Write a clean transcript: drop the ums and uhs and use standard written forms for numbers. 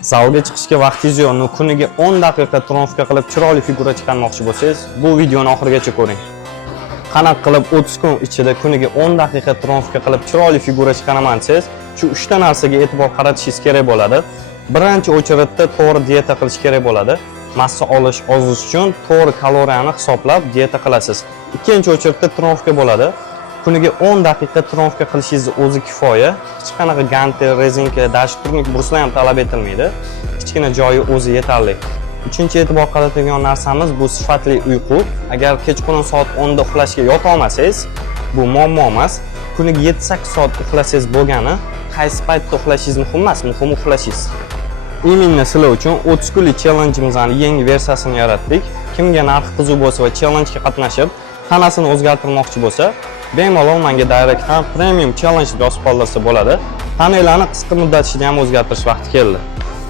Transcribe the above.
Zalga chiqishga vaqtingiz yo'qmi? Kuniga 10 daqiqa trenirovka qilib chiroyli figura chiqarmoqchi bo'lsangiz, bu videoni oxirigacha ko'ring. Qanaqa qilib 30 kun ichida kuniga 10 daqiqa trenirovka qilib chiroyli figura chiqaraman desangiz, shu 3 ta narsaga e'tibor qaratishingiz kerak bo'ladi. Birinchi o'chiritda to'g'ri dieta qilish kerak bo'ladi. Massa ozish uchun to'g'ri kaloriyani hisoblab dieta qilasiz. Ikkinchi o'chiritda trenirovka bo'ladi. Kuniga 10 daqiqa trenirovka qilishingiz o'zi kifoya. Hech qanaqa gantel, rezinka, dash turnik burslar ham talab etilmaydi. Kichkina joyi o'zi yetarli. Uchinchi e'tibor qaratadigan narsamiz bu sifatli uyqu. Agar kechqurun soat 10 da uxlashga yota olmasangiz, bu muammo emas. Kuniga 7-8 soat uxlasangiz bo'lgani, qaysi paytda uxlashingiz muhim emas, muhim uxlashingiz. Imminni sizlar uchun 30 kunlik challenge'imizning yangi versiyasini yaratdik. Kimga narxi qiziq bo'lsa va challenge-ga qatnashib, tanasini o'zgartirmoqchi bo'lsa, bemalol menga directdan premium challenge yozib qoldirsa bo'ladi. Tanalarni qisqa muddat ichida ham o'zgartirish vaqti keldi.